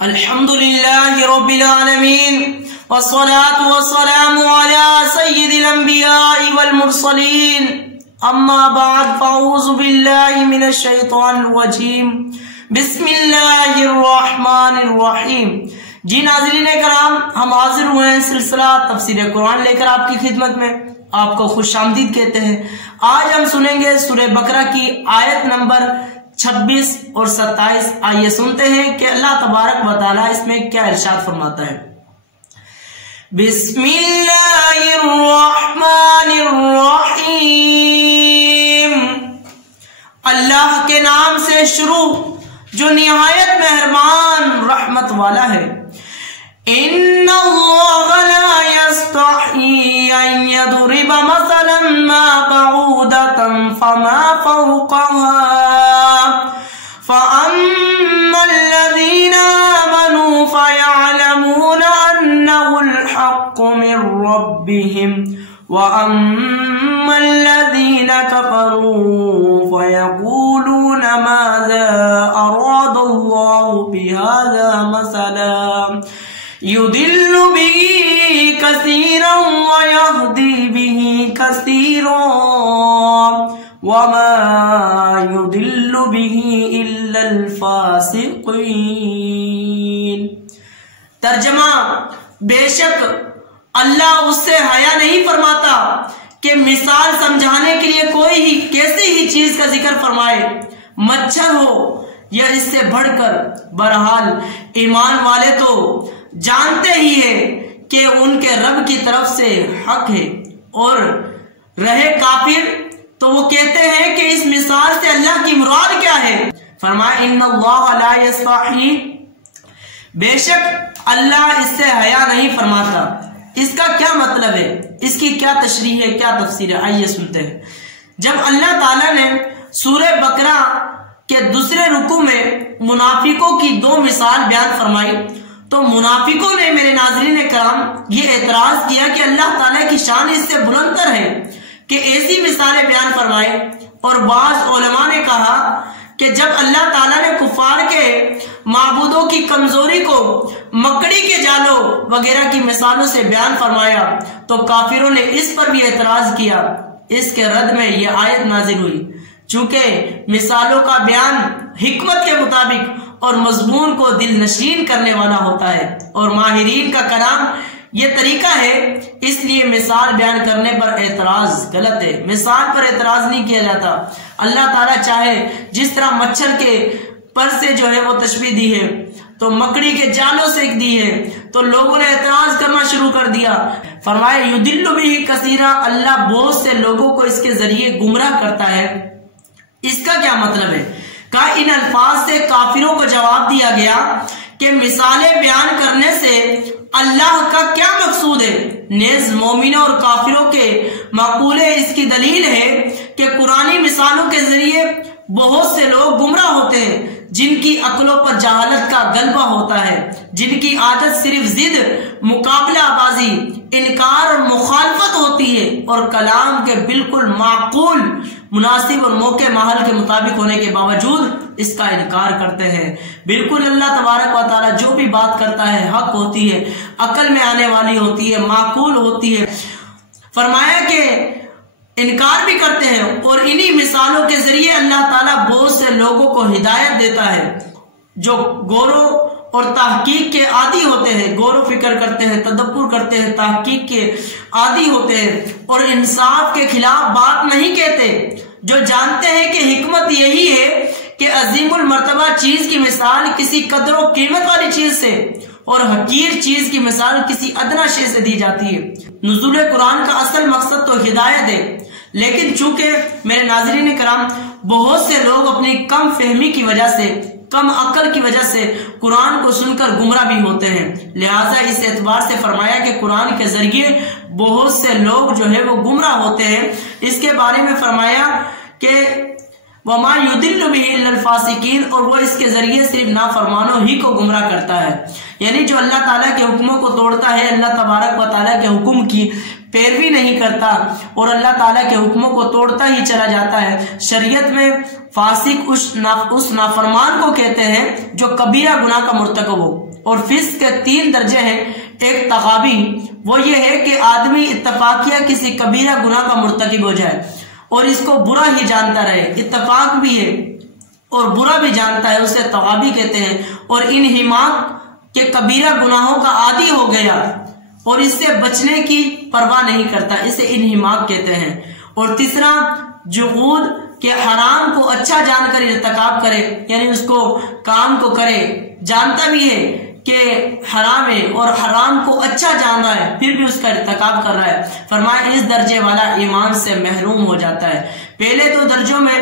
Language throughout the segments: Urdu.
الحمدللہ رب العالمین والصلاة والسلام علی سید الانبیاء والمرسلین اما بعد فاعوذ باللہ من الشیطان الرجیم بسم اللہ الرحمن الرحیم۔ جی ناظرین کرام، ہم حاضر ہوئے ہیں سلسلہ تفسیر قرآن لے کر آپ کی خدمت میں، آپ کو خوش آمدید کہتے ہیں۔ آج ہم سنیں گے سورہ بقرہ کی آیت نمبر 26 اور 27۔ آئیے سنتے ہیں کہ اللہ تبارک و تعالیٰ اس میں کیا ارشاد فرماتا ہے۔ بسم اللہ الرحمن الرحیم، اللہ کے نام سے شروع جو نہایت مہربان رحمت والا ہے۔ ان اللہ لا یستحیی ان یضرب مثلا ما بعودۃ فما فوقها فاما الذین آمنوا فیعلمون انه الحق من ربهم واما الذین کفروا فیقولون ماذا اراد اللہ بهذا مثلا يضل به كثيرا ويهدي به كثيرا وما يضل به إلا الفاسقين۔ ترجمہ، بے شک اللہ اس سے حیا نہیں فرماتا کہ مثال سمجھانے کے لیے کوئی ہی کیسی ہی چیز کا ذکر فرمائے، مچھر ہو یا اس سے بڑھ کر۔ بہرحال ایمان والے تو جانتے ہی ہے کہ ان کے رب کی طرف سے حق ہے، اور رہے کافر تو وہ کہتے ہیں کہ اس مثال سے اللہ کی مراد کیا ہے۔ فرمایا ان اللہ لا یستحیی، بے شک اللہ اس سے حیا نہیں فرماتا۔ اس کا کیا مطلب ہے، اس کی کیا تشریح ہے، کیا تفسیر ہے، آئیے سنتے ہیں۔ جب اللہ تعالیٰ نے سورہ بقرہ کے دوسرے رکوع میں منافقوں کی دو مثال بیان فرمائی تو منافقوں نے میرے ناظرین کرام یہ اعتراض کیا کہ اللہ تعالیٰ کی شان اس سے بلند تر ہے کہ ایسی مثالیں بیان فرمائے، اور بعض علماء نے کہا کہ جب اللہ تعالیٰ نے کفار کے معبودوں کی کمزوری کو مکڑی کے جالوں وغیرہ کی مثالوں سے بیان فرمایا تو کافروں نے اس پر بھی اعتراض کیا۔ اس کے رد میں یہ آیت نازل ہوئی۔ چونکہ مثالوں کا بیان حکمت کے مطابق اور مضمون کو دل نشین کرنے والا ہوتا ہے، اور ماہرین کا کلام یہ طریقہ ہے، اس لیے مثال بیان کرنے پر اعتراض غلط ہے۔ مثال پر اعتراض نہیں کیا جاتا۔ اللہ تعالیٰ چاہے جس طرح مچھر کے پر سے جو ہے وہ تشبیہ دی ہے تو مکڑی کے جالوں سے دی ہے، تو لوگوں نے اعتراض کرنا شروع کر دیا۔ فرمایا یضل بہ کثیرا، اللہ بہت سے لوگوں کو اس کے ذریعے گمراہ کرتا ہے۔ اس کا کیا مطلب ہے؟ کہ ان الفاظ سے کافروں کو جواب دیا گیا کہ مثالیں بیان کرنے سے اللہ کا کیا مقصود ہے۔ نیز مومنوں اور کافروں کے مقولے اس کی دلیل ہے کہ قرآنی مثالوں کے ذریعے بہت سے لوگ گمراہ ہوتے ہیں جن کی عقلوں پر جہالت کا غلبہ ہوتا ہے، جن کی عادت صرف ضد، مقابلہ بازی، انکار اور مخالفت ہوتی ہے، اور کلام کے بالکل معقول، مناسب اور موقع محل کے مطابق ہونے کے باوجود اس کا انکار کرتے ہیں۔ بالکل اللہ تبارک و تعالیٰ جو بھی بات کرتا ہے حق ہوتی ہے، عقل میں آنے والی ہوتی ہے، معقول ہوتی ہے۔ فرمایا کہ انکار بھی کرتے ہیں، اور انہی مثالوں کے ذریعے اللہ تعالیٰ بہت سے لوگوں کو ہدایت دیتا ہے جو غور اور تحقیق کے عادی ہوتے ہیں، غور و فکر کرتے ہیں، تدبر کرتے ہیں، تحقیق کے عادی ہوتے ہیں، اور انصاف کے خلاف بات نہیں کہتے، جو جانتے ہیں کہ حکمت یہی ہے کہ عظیم المرتبہ چیز کی مثال کسی قدر و قیمت والی چیز سے اور حقیر چیز کی مثال کسی ادنا شے سے دی جاتی ہے۔ نزول قرآن کا اصل مقصد تو ہدایت ہے، لیکن چونکہ میرے ناظرین کرام بہت سے لوگ اپنی کم فہمی کی وجہ سے، کم عقل کی وجہ سے قرآن کو سن کر گمراہ بھی ہوتے ہیں، لہٰذا اس اعتبار سے فرمایا کہ قرآن کے ذریعے بہت سے لوگ جو ہے وہ گمراہ ہوتے ہیں۔ اس کے بارے میں فرمایا کہ وَمَا يُضِلُّ بِهِ إِلَّا الْفَاسِقِينَ، اور وہ اس کے ذریعے صرف نافرمانوں ہی کو گمراہ کرتا ہے، یعنی جو اللہ تعالیٰ کے حکموں کو توڑتا ہے، اللہ تبارک و تعالیٰ کے حکم کی پیروی نہیں کرتا اور اللہ تعالیٰ کے حکموں کو توڑتا ہی چلا جاتا ہے۔ شریعت میں فاسق اس نافرمان کو کہتے ہیں جو کبیرہ گناہ کا مرتکب ہو، اور فسق کے 3 درجے ہیں۔ ایک تغابی، وہ یہ ہے کہ آدمی اتفاقیہ کسی کبیرہ گناہ کا مرتکب ہو جائے اور اس کو برا ہی جانتا رہے، اتفاق بھی ہے اور برا بھی جانتا ہے، اسے تغابی کہتے ہیں۔ اور انہماک کہ کبیرہ گناہوں کا عادی ہو گیا اور اس سے بچنے کی پرواہ نہیں کرتا، اسے انہماک کہتے ہیں۔ اور تیسرا جحود، کہ حرام کو اچھا جان کر ارتکاب کرے، یعنی اس کو کام کو کرے، جانتا بھی ہے کہ حرام ہے اور حرام کو اچھا جان رہا ہے پھر بھی اس کا ارتکاب کر رہا ہے۔ فرمایا اس درجے والا ایمان سے محروم ہو جاتا ہے۔ پہلے 2 درجوں میں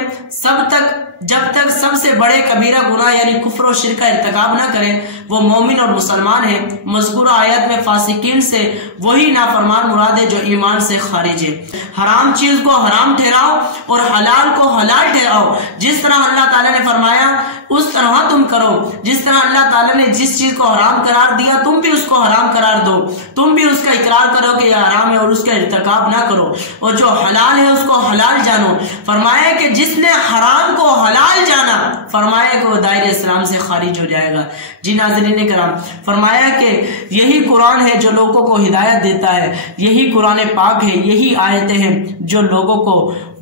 جب تک سب سے بڑے کبیرہ گناہ یعنی کفر و شرک کا ارتکاب نہ کرے وہ مومن اور مسلمان ہے۔ مذکورہ آیت میں فاسقین سے وہی نافرمان مراد ہے جو ایمان سے خارج ہے۔ حرام چیز کو حرام ٹھہراؤ اور حلال کو حلال ٹھہراؤ، جس طرح اللہ تعالیٰ نے فرمایا اس طرح تم کرو۔ جس طرح اللہ تعالیٰ نے جس چیز کو حرام قرار دیا تم بھی اس کو حرام قرار دو، تم بھی اس کا اقرار کرو کہ یہ حرام ہے اور اس کا ارتکاب نہ کرو، اور جو حلال ہے اس کو حلال جانو۔ فرمایا کہ جس نے حرام کو حلال جانا، فرمایا کہ وہ دائرہ اسلام سے خارج ہو جائے گا۔ جی ناظرین کرام، فرمایا کہ یہی قرآن ہے جو لوگوں کو ہدایت دیتا ہے، یہی قرآن پاک ہے، یہی آیتیں ہیں جو لوگوں کو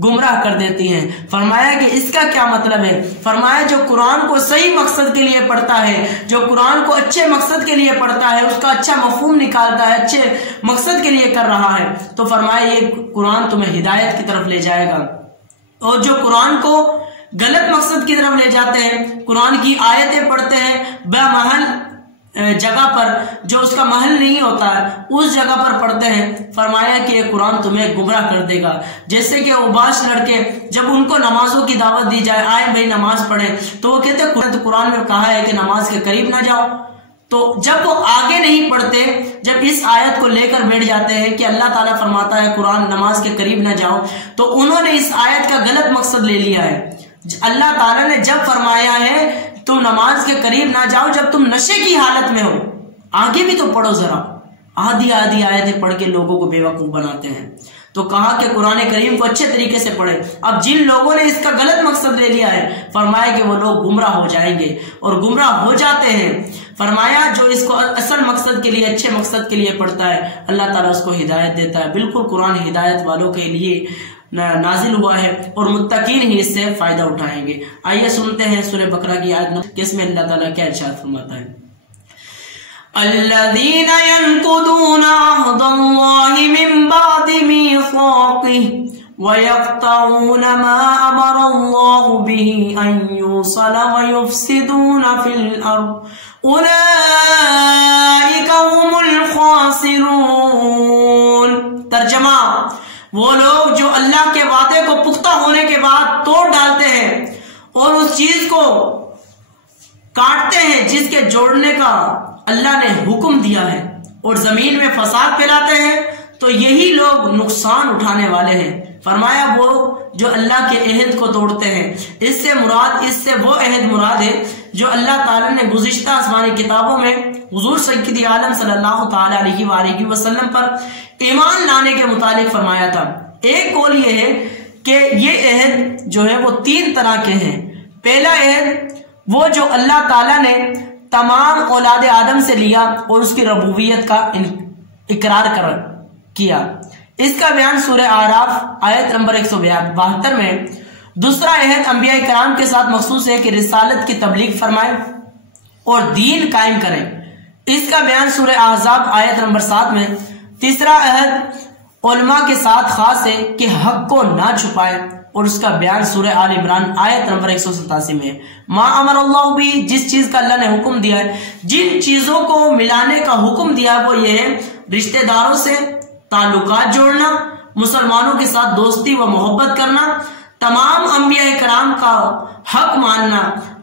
گمراہ کر دیتی ہیں۔ فرمایا کہ اس کا کیا مطلب ہے؟ فرمایا جو قرآن کو صحیح مقصد کے لیے پڑھتا ہے، جو قرآن کو اچھے مقصد کے لیے پڑھتا ہے، اس کا اچھا مفہوم نکالتا ہے، اچھے مقصد کے لیے کر رہا ہے، تو فرمایا یہ قرآن تمہیں ہدایت کی طرف لے جائے گا۔ اور جو قرآن کو غلط مقصد کی طرف لے جاتے ہیں، قرآن کی آیتیں پڑھتے ہیں بامحل جگہ پر، جو اس کا محل نہیں ہوتا ہے اس جگہ پر پڑھتے ہیں، فرمایا کہ یہ قرآن تمہیں گمراہ کر دے گا۔ جیسے کہ اوباش لڑکے جب ان کو نمازوں کی دعوت دی جائے، آئے بھائی نماز پڑھیں، تو وہ کہتے ہیں قرآن میں کہا ہے کہ نماز کے قریب نہ جاؤ۔ تو جب وہ آگے نہیں پڑھتے، جب اس آیت کو لے کر بیٹھ جاتے ہیں کہ اللہ تعالیٰ فرماتا ہے قرآن نماز کے قریب نہ جاؤ، تو انہوں نے اس آیت کا غلط مقصد لے لیا ہے۔ اللہ تعالیٰ نے جب فرمایا ہے تم نماز کے قریب نہ جاؤ جب تم نشے کی حالت میں ہو، آگے بھی تو پڑھو ذرا، آدھی آیتیں پڑھ کے لوگوں کو بیوقوف بناتے ہیں۔ تو کہا کہ قرآن کریم کو اچھے طریقے سے پڑھے۔ اب جن لوگوں نے اس کا غلط مقصد لے لیا ہے، فرمایا کہ وہ لوگ گمراہ ہو جائیں گے اور گمراہ ہو جاتے ہیں۔ فرمایا جو اس کو اصل مقصد کے لیے، اچھے مقصد کے لیے پڑھتا ہے، اللہ تعالیٰ اس کو ہدایت دیتا ہے۔ بالکل قرآن ہدایت والوں کے لیے نازل ہوا ہے اور متقین ہی اس سے فائدہ اٹھائیں گے۔ آئیے سنتے ہیں سورہ بقرہ کی آیت جس میں اللہ تعالیٰ کیا ارشاد فرماتا ہے۔ الذين ينقضون عهد الله من بعد ميثاقه ويقطعون ما أمر الله به أن يوصل ويفسدون في الأرض أولئك هم الخاسرون۔ ترجمہ، وہ لوگ جو اللہ کے وعدے کو پختہ ہونے کے بعد توڑ ڈالتے ہیں اور اس چیز کو کاٹتے ہیں جس کے جوڑنے کا اللہ نے حکم دیا ہے اور زمین میں فساد پھیلاتے ہیں، تو یہی لوگ نقصان اٹھانے والے ہیں۔ فرمایا وہ جو اللہ کے عہد کو توڑتے ہیں، اس سے وہ عہد مراد ہے جو اللہ تعالیٰ نے گزشتہ آسمانی کتابوں میں حضور سید عالم صلی اللہ تعالی علیہ وآلہ وسلم پر ایمان لانے کے متعلق فرمایا تھا۔ ایک قول یہ ہے کہ یہ عہد جو ہے وہ 3 طرح کے ہیں۔ پہلا عہد وہ جو اللہ تعالیٰ نے تمام اولاد آدم سے لیا اور اس کی ربوبیت کا اقرار کیا، اس کا بیان سورہ اعراف آیت نمبر 172 میں۔ دوسرا عہد انبیاء کرام کے ساتھ مخصوص ہے کہ رسالت کی تبلیغ فرمائیں اور دین قائم کریں، اس کا بیان سورہ احزاب آیت نمبر 7 میں۔ تیسرا عہد علماء کے ساتھ خاص ہے کہ حق کو نہ چھپائیں اور اس کا بیان سورہ آل عمران آیت نمبر 187 میں۔ ما امر اللہ بھی، جس چیز کا اللہ نے حکم دیا ہے، جن چیزوں کو ملانے کا حکم دیا وہ یہ ہے رشتہ داروں سے تعلقات جوڑنا، مسلمانوں کے ساتھ دوستی و محبت کرنا، تمام انبیاء کرام کا حق ماننا،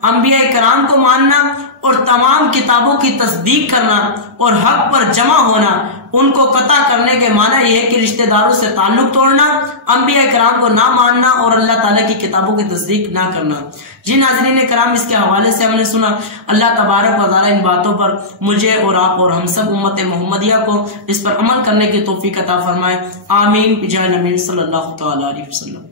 انبیاء کرام کو ماننا اور تمام کتابوں کی تصدیق کرنا اور حق پر جمع ہونا، ان کو قطع کرنے کے معنی یہ ہے کہ رشتہ داروں سے تعلق توڑنا، انبیاء کرام کو نہ ماننا اور اللہ تعالیٰ کی کتابوں کی تصدیق نہ کرنا۔ جی ناظرین کرام، اس کے حوالے سے ہم نے سنا، اللہ تبارک و تعالیٰ ان باتوں پر مجھے اور آپ اور ہم سب امت محمدیہ کو اس پر عمل کرنے کی توفیق عطا فرمائے۔ آمین بجاہ نبی صلی اللہ تعالیٰ علیہ وسلم۔